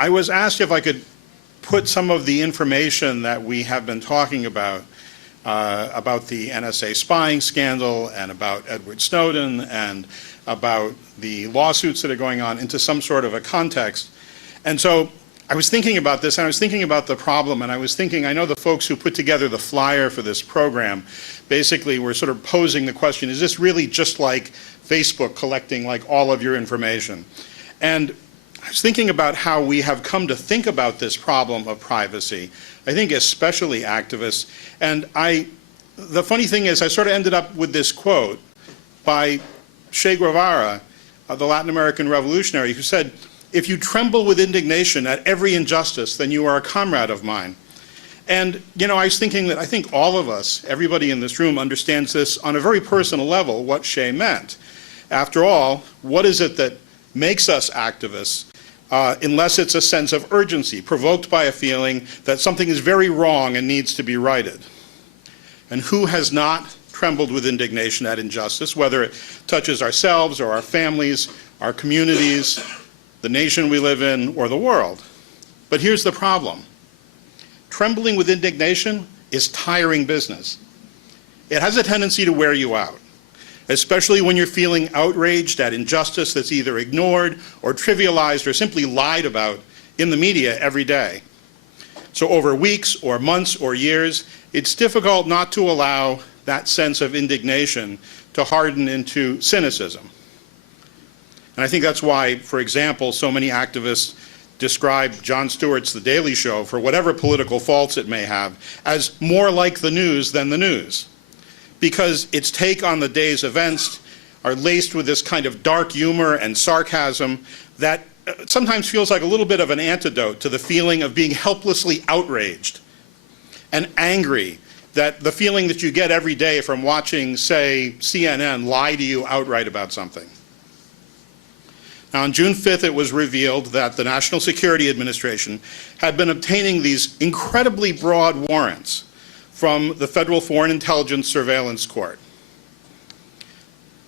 I was asked if I could put some of the information that we have been talking about the NSA spying scandal and about Edward Snowden and about the lawsuits that are going on into some sort of a context. And so I was thinking about this, and I was thinking about the problem, and I was thinking, I know the folks who put together the flyer for this program basically were sort of posing the question, is this really just like Facebook collecting like all of your information? And I was thinking about how we have come to think about this problem of privacy, I think especially activists. And the funny thing is, I sort of ended up with this quote by Che Guevara, the Latin American revolutionary, who said, "If you tremble with indignation at every injustice, then you are a comrade of mine." And, you know, I was thinking that I think all of us, everybody in this room, understands this on a very personal level, what Che meant. After all, what is it that makes us activists, unless it's a sense of urgency, provoked by a feeling that something is very wrong and needs to be righted? And who has not trembled with indignation at injustice, whether it touches ourselves or our families, our communities, the nation we live in, or the world? But here's the problem. Trembling with indignation is tiring business. It has a tendency to wear you out, especially when you're feeling outraged at injustice that's either ignored or trivialized or simply lied about in the media every day. So over weeks or months or years, it's difficult not to allow that sense of indignation to harden into cynicism. And I think that's why, for example, so many activists describe Jon Stewart's The Daily Show, for whatever political faults it may have, as more like the news than the news. Because its take on the day's events are laced with this kind of dark humor and sarcasm that sometimes feels like a little bit of an antidote to the feeling of being helplessly outraged and angry, that the feeling that you get every day from watching, say, CNN lie to you outright about something. Now, on June 5th, it was revealed that the National Security Administration had been obtaining these incredibly broad warrants from the Federal Foreign Intelligence Surveillance Court.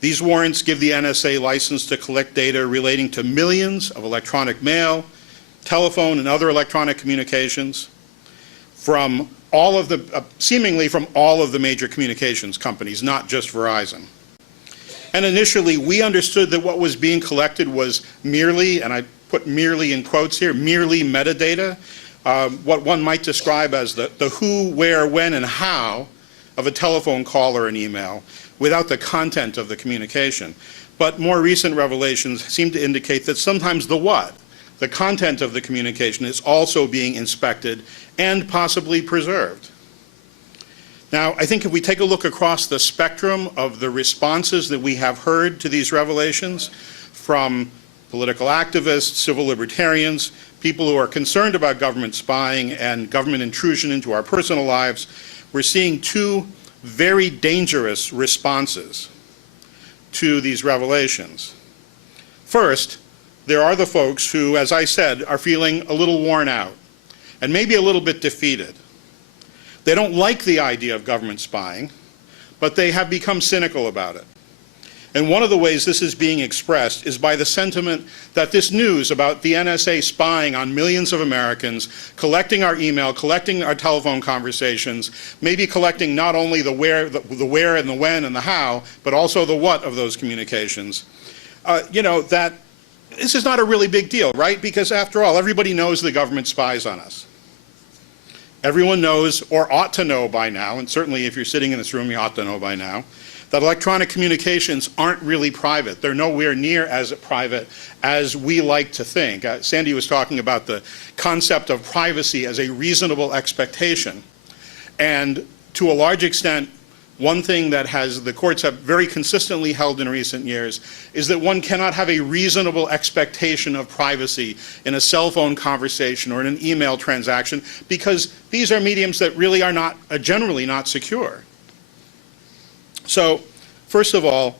These warrants give the NSA license to collect data relating to millions of electronic mail, telephone, and other electronic communications from all of the, seemingly from all of the major communications companies, not just Verizon. And initially, we understood that what was being collected was merely, and I put merely in quotes here, merely metadata, what one might describe as the who, where, when, and how of a telephone call or an email, without the content of the communication. But more recent revelations seem to indicate that sometimes the what, the content of the communication, is also being inspected and possibly preserved. Now, I think if we take a look across the spectrum of the responses that we have heard to these revelations, from political activists, civil libertarians, people who are concerned about government spying and government intrusion into our personal lives, we're seeing two very dangerous responses to these revelations. First, there are the folks who, as I said, are feeling a little worn out and maybe a little bit defeated. They don't like the idea of government spying, but they have become cynical about it. And one of the ways this is being expressed is by the sentiment that this news about the NSA spying on millions of Americans, collecting our email, collecting our telephone conversations, maybe collecting not only the where and the when and the how, but also the what of those communications, you know, that this is not a really big deal, right? Because after all, everybody knows the government spies on us. Everyone knows, or ought to know by now, and certainly if you're sitting in this room, you ought to know by now, that electronic communications aren't really private. They're nowhere near as private as we like to think. Sandy was talking about the concept of privacy as a reasonable expectation. And to a large extent, one thing that the courts have very consistently held in recent years is that one cannot have a reasonable expectation of privacy in a cell phone conversation or in an email transaction, because these are mediums that really are generally not secure. So, first of all,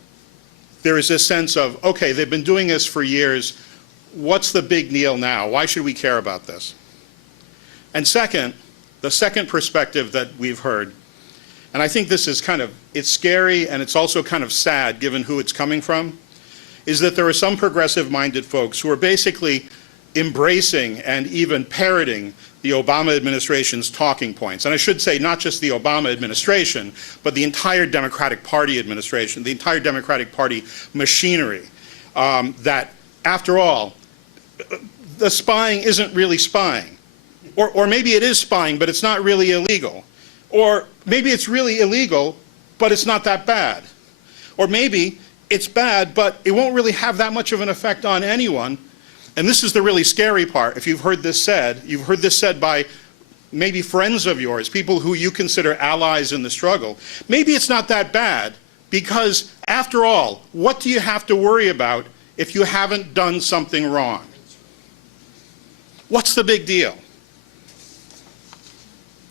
there is this sense of, okay, they've been doing this for years. What's the big deal now? Why should we care about this? And second, the second perspective that we've heard, and I think this is it's scary and it's also kind of sad given who it's coming from, is that there are some progressive-minded folks who are basically embracing and even parroting the Obama administration's talking points. And I should say not just the Obama administration, but the entire Democratic Party administration, the entire Democratic Party machinery, that, after all, the spying isn't really spying. Or maybe it is spying, but it's not really illegal. Or maybe it's really illegal, but it's not that bad. Or maybe it's bad, but it won't really have that much of an effect on anyone. And this is the really scary part. If you've heard this said, you've heard this said by maybe friends of yours, people who you consider allies in the struggle. Maybe it's not that bad, because after all, what do you have to worry about if you haven't done something wrong? What's the big deal?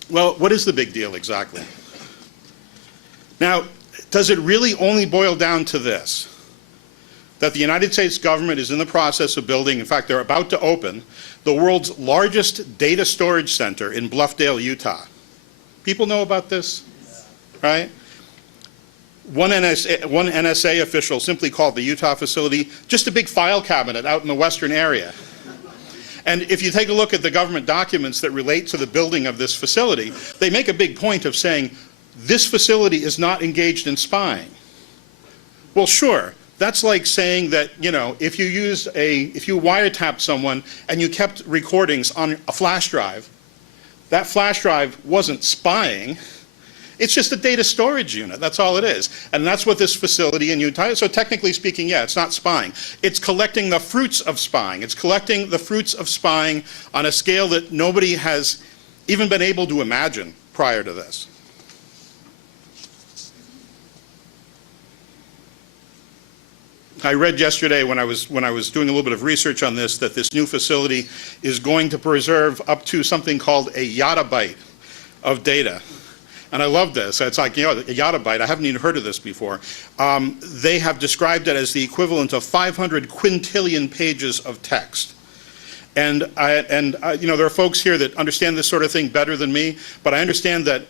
Well, what is the big deal exactly? Now, does it really only boil down to this? That the United States government is in the process of building, in fact, they're about to open, the world's largest data storage center in Bluffdale, Utah. People know about this, right? One NSA official simply called the Utah facility just a big file cabinet out in the western area. And if you take a look at the government documents that relate to the building of this facility, they make a big point of saying, this facility is not engaged in spying. Well, sure. That's like saying that, you know, if you wiretapped someone and you kept recordings on a flash drive, that flash drive wasn't spying. It's just a data storage unit. That's all it is. And that's what this facility in Utah is. So technically speaking, yeah, it's not spying. It's collecting the fruits of spying. It's collecting the fruits of spying on a scale that nobody has even been able to imagine prior to this. I read yesterday when I was doing a little bit of research on this that this new facility is going to preserve up to something called a yottabyte of data. And I love this. It's like, you know, a yottabyte. I haven't even heard of this before. They have described it as the equivalent of 500 quintillion pages of text. And you know, there are folks here that understand this sort of thing better than me, but I understand that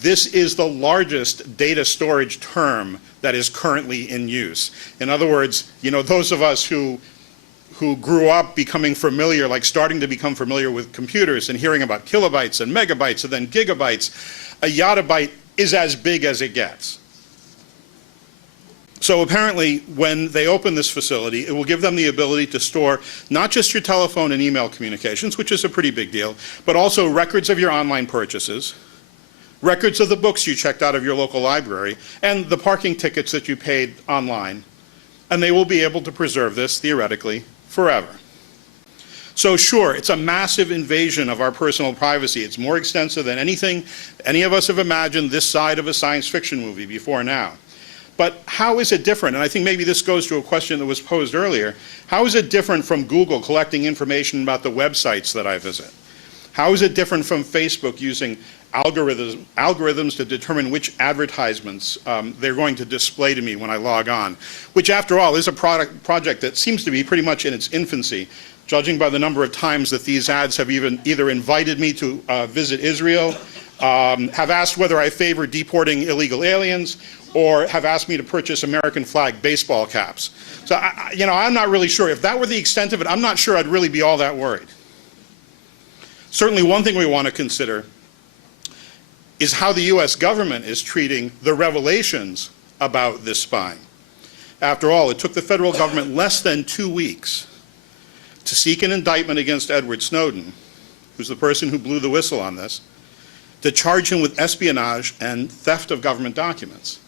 this is the largest data storage term that is currently in use. In other words, you know, those of us who grew up becoming familiar, like starting to become familiar with computers and hearing about kilobytes and megabytes and then gigabytes, a yottabyte is as big as it gets. So apparently, when they open this facility, it will give them the ability to store not just your telephone and email communications, which is a pretty big deal, but also records of your online purchases, records of the books you checked out of your local library, and the parking tickets that you paid online. And they will be able to preserve this, theoretically, forever. So sure, it's a massive invasion of our personal privacy. It's more extensive than anything any of us have imagined this side of a science fiction movie before now. But how is it different? And I think maybe this goes to a question that was posed earlier. How is it different from Google collecting information about the websites that I visit? How is it different from Facebook using algorithms to determine which advertisements they're going to display to me when I log on? Which, after all, is a project that seems to be pretty much in its infancy, judging by the number of times that these ads have either invited me to visit Israel, have asked whether I favor deporting illegal aliens, or have asked me to purchase American flag baseball caps. So, you know, I'm not really sure. If that were the extent of it, I'm not sure I'd really be all that worried. Certainly one thing we want to consider is how the US government is treating the revelations about this spying. After all, it took the federal government less than 2 weeks to seek an indictment against Edward Snowden, who's the person who blew the whistle on this, to charge him with espionage and theft of government documents.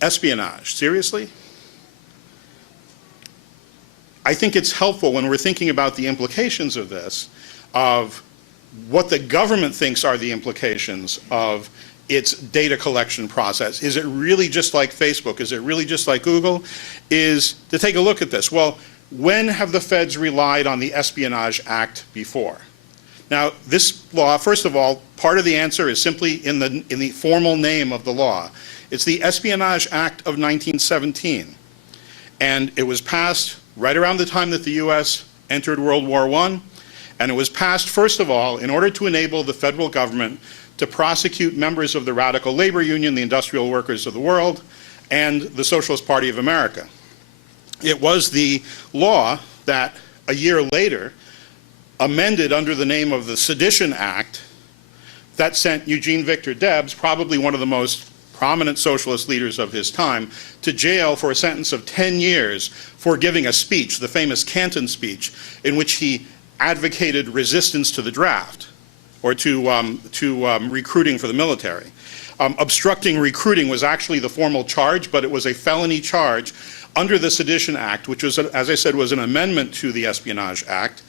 Espionage, seriously? I think it's helpful when we're thinking about the implications of this, of what the government thinks are the implications of its data collection process. Is it really just like Facebook? Is it really just like Google? Is to take a look at this. Well, when have the feds relied on the Espionage Act before? Now, this law, first of all, part of the answer is simply in the formal name of the law. It's the Espionage Act of 1917. And it was passed right around the time that the US entered World War I. And it was passed, first of all, in order to enable the federal government to prosecute members of the Radical Labor Union, the Industrial Workers of the World, and the Socialist Party of America. It was the law that a year later amended under the name of the Sedition Act that sent Eugene Victor Debs, probably one of the most prominent socialist leaders of his time, to jail for a sentence of 10 years for giving a speech, the famous Canton speech, in which he advocated resistance to the draft, or to recruiting for the military. Obstructing recruiting was actually the formal charge, but it was a felony charge under the Sedition Act, which was, as I said, was an amendment to the Espionage Act,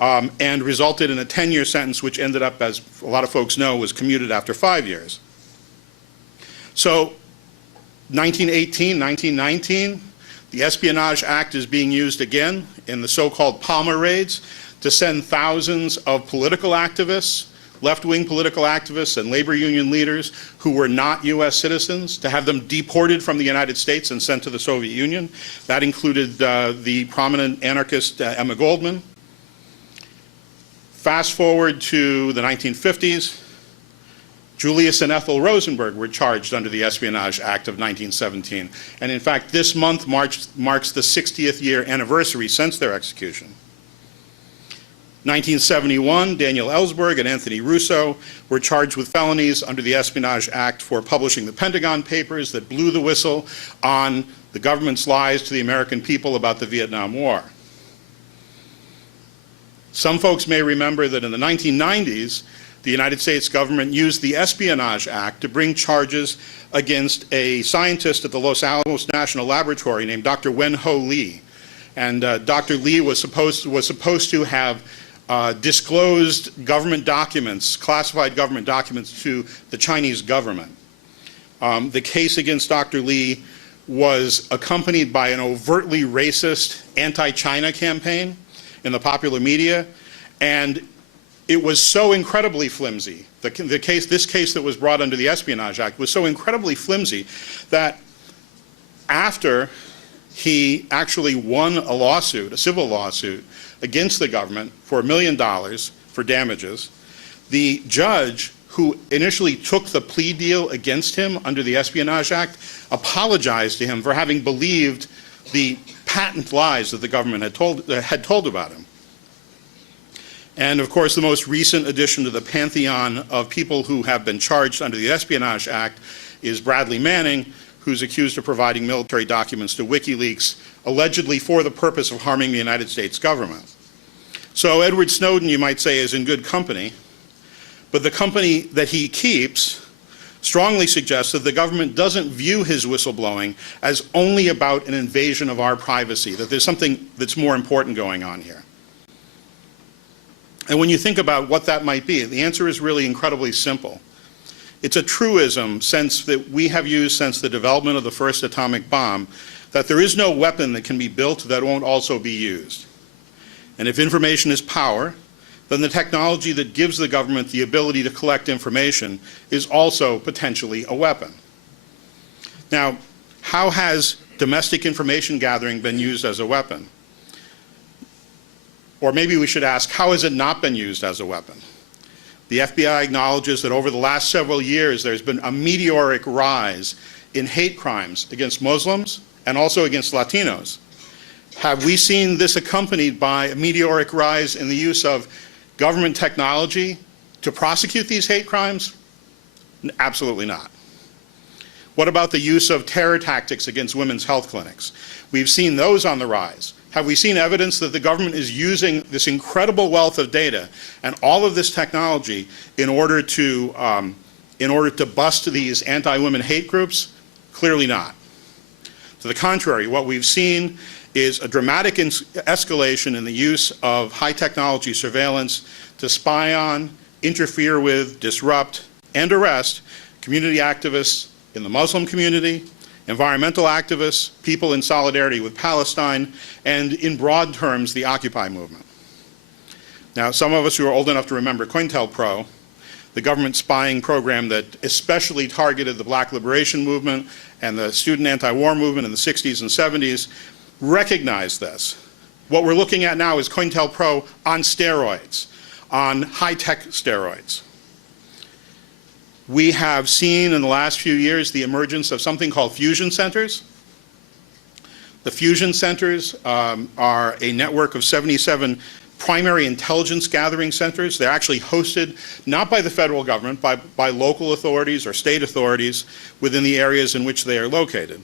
and resulted in a 10-year sentence, which ended up, as a lot of folks know, was commuted after 5 years. So 1918, 1919, the Espionage Act is being used again in the so-called Palmer raids to send thousands of political activists, left-wing political activists and labor union leaders who were not US citizens, to have them deported from the United States and sent to the Soviet Union. That included the prominent anarchist Emma Goldman. Fast forward to the 1950s, Julius and Ethel Rosenberg were charged under the Espionage Act of 1917. And in fact, this month marks the 60th year anniversary since their execution. 1971, Daniel Ellsberg and Anthony Russo were charged with felonies under the Espionage Act for publishing the Pentagon Papers that blew the whistle on the government's lies to the American people about the Vietnam War. Some folks may remember that in the 1990s, the United States government used the Espionage Act to bring charges against a scientist at the Los Alamos National Laboratory named Dr. Wen-Ho Lee. And Dr. Lee was supposed to have disclosed government documents, classified government documents, to the Chinese government. The case against Dr. Lee was accompanied by an overtly racist anti-China campaign in the popular media, and it was so incredibly flimsy. This case that was brought under the Espionage Act was so incredibly flimsy that after he actually won a lawsuit, a civil lawsuit, against the government for $1 million for damages, the judge who initially took the plea deal against him under the Espionage Act apologized to him for having believed the patent lies that the government had told about him. And of course, the most recent addition to the pantheon of people who have been charged under the Espionage Act is Bradley Manning, who's accused of providing military documents to WikiLeaks, allegedly for the purpose of harming the United States government. So Edward Snowden, you might say, is in good company, but the company that he keeps strongly suggests that the government doesn't view his whistleblowing as only about an invasion of our privacy, that there's something that's more important going on here. And when you think about what that might be, the answer is really incredibly simple. It's a truism that we have used since the development of the first atomic bomb, that there is no weapon that can be built that won't also be used. And if information is power, then the technology that gives the government the ability to collect information is also potentially a weapon. Now, how has domestic information gathering been used as a weapon? Or maybe we should ask, how has it not been used as a weapon? The FBI acknowledges that over the last several years, there's been a meteoric rise in hate crimes against Muslims and also against Latinos. Have we seen this accompanied by a meteoric rise in the use of government technology to prosecute these hate crimes? Absolutely not. What about the use of terror tactics against women's health clinics? We've seen those on the rise. Have we seen evidence that the government is using this incredible wealth of data and all of this technology in order to bust these anti-women hate groups? Clearly not. To the contrary, what we've seen is a dramatic escalation in the use of high technology surveillance to spy on, interfere with, disrupt, and arrest community activists in the Muslim community, environmental activists, people in solidarity with Palestine, and in broad terms, the Occupy movement. Now, some of us who are old enough to remember COINTELPRO, the government spying program that especially targeted the Black Liberation Movement and the student anti-war movement in the 60s and 70s, recognize this. What we're looking at now is COINTELPRO on steroids, on high-tech steroids. We have seen in the last few years the emergence of something called fusion centers. The fusion centers are a network of 77 primary intelligence gathering centers. They're actually hosted not by the federal government, by local authorities or state authorities within the areas in which they are located.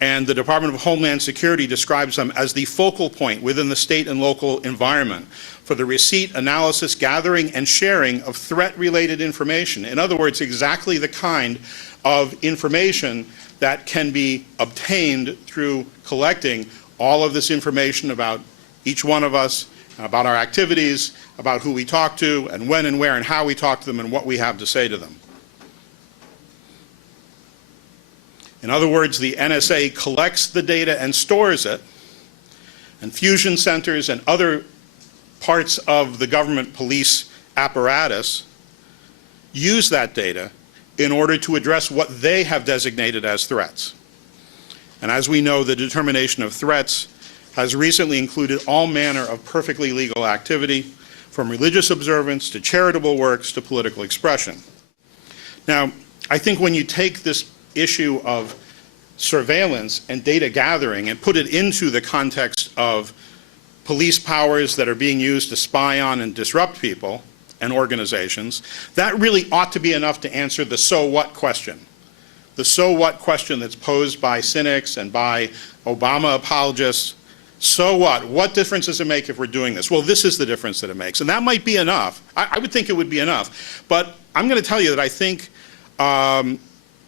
And the Department of Homeland Security describes them as the focal point within the state and local environment for the receipt, analysis, gathering, and sharing of threat-related information. In other words, exactly the kind of information that can be obtained through collecting all of this information about each one of us, about our activities, about who we talk to, and when and where and how we talk to them, and what we have to say to them. In other words, the NSA collects the data and stores it, and fusion centers and other parts of the government police apparatus use that data in order to address what they have designated as threats. And as we know, the determination of threats has recently included all manner of perfectly legal activity, from religious observance to charitable works to political expression. Now, I think when you take this issue of surveillance and data gathering and put it into the context of police powers that are being used to spy on and disrupt people and organizations, that really ought to be enough to answer the so what question. The so what question that's posed by cynics and by Obama apologists. So what? What difference does it make if we're doing this? Well, this is the difference that it makes. And that might be enough. I would think it would be enough. But I'm going to tell you that I think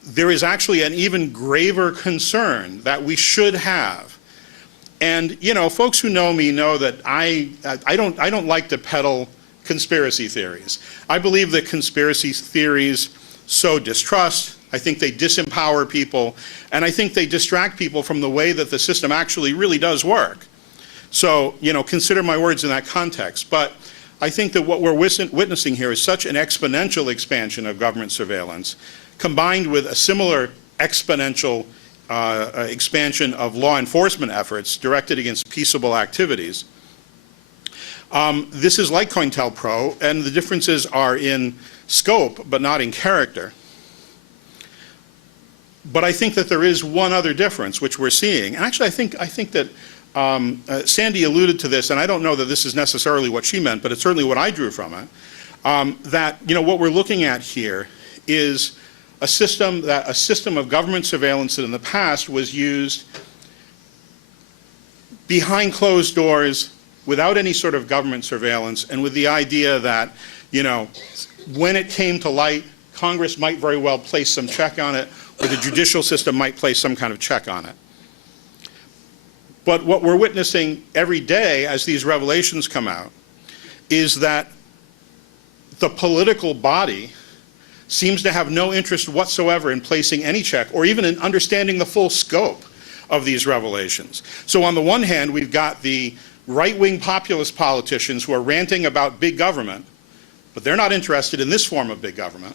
there is actually an even graver concern that we should have. And, you know, folks who know me know that I don't like to peddle conspiracy theories. I believe that conspiracy theories sow distrust. I think they disempower people, and I think they distract people from the way that the system actually really does work. So, you know, consider my words in that context. But I think that what we're witnessing here is such an exponential expansion of government surveillance, combined with a similar exponential expansion of law enforcement efforts directed against peaceable activities. This is like COINTELPRO, and the differences are in scope, but not in character. But I think that there is one other difference which we're seeing. And actually, I think that Sandy alluded to this, and I don't know that this is necessarily what she meant, but it's certainly what I drew from it, that, you know, what we're looking at here is a system of government surveillance that in the past was used behind closed doors without any sort of government surveillance, and with the idea that, you know, when it came to light, Congress might very well place some check on it, or the judicial system might place some kind of check on it. But what we're witnessing every day as these revelations come out is that the political body seems to have no interest whatsoever in placing any check, or even in understanding the full scope of these revelations. So on the one hand, we've got the right-wing populist politicians who are ranting about big government, but they're not interested in this form of big government.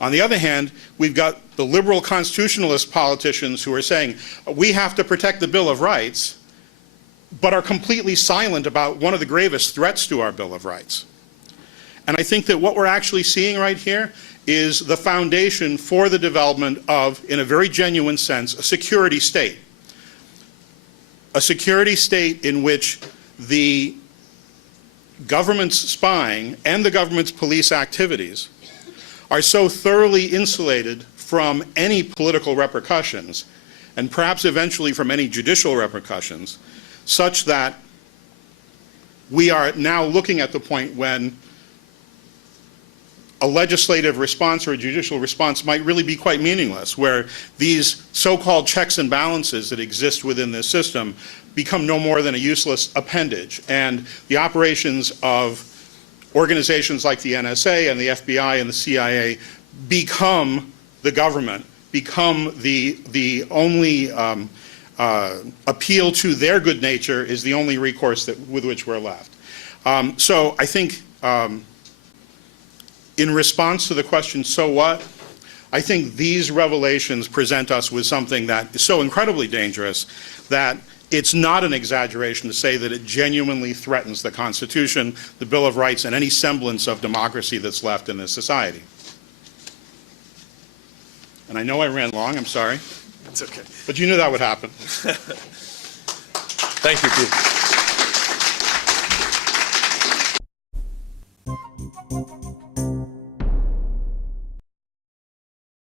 On the other hand, we've got the liberal constitutionalist politicians who are saying, we have to protect the Bill of Rights, but are completely silent about one of the gravest threats to our Bill of Rights. And I think that what we're actually seeing right here is the foundation for the development of, in a very genuine sense, a security state. A security state in which the government's spying and the government's police activities are so thoroughly insulated from any political repercussions, and perhaps eventually from any judicial repercussions, such that we are now looking at the point when a legislative response or a judicial response might really be quite meaningless, where these so-called checks and balances that exist within this system become no more than a useless appendage, and the operations of organizations like the NSA and the FBI and the CIA become the government, become the only appeal to their good nature is the only recourse with which we're left. So I think in response to the question, so what? I think these revelations present us with something that is so incredibly dangerous that it's not an exaggeration to say that it genuinely threatens the Constitution, the Bill of Rights, and any semblance of democracy that's left in this society. And I know I ran long, I'm sorry. It's okay. But you knew that would happen. Thank you, Peter.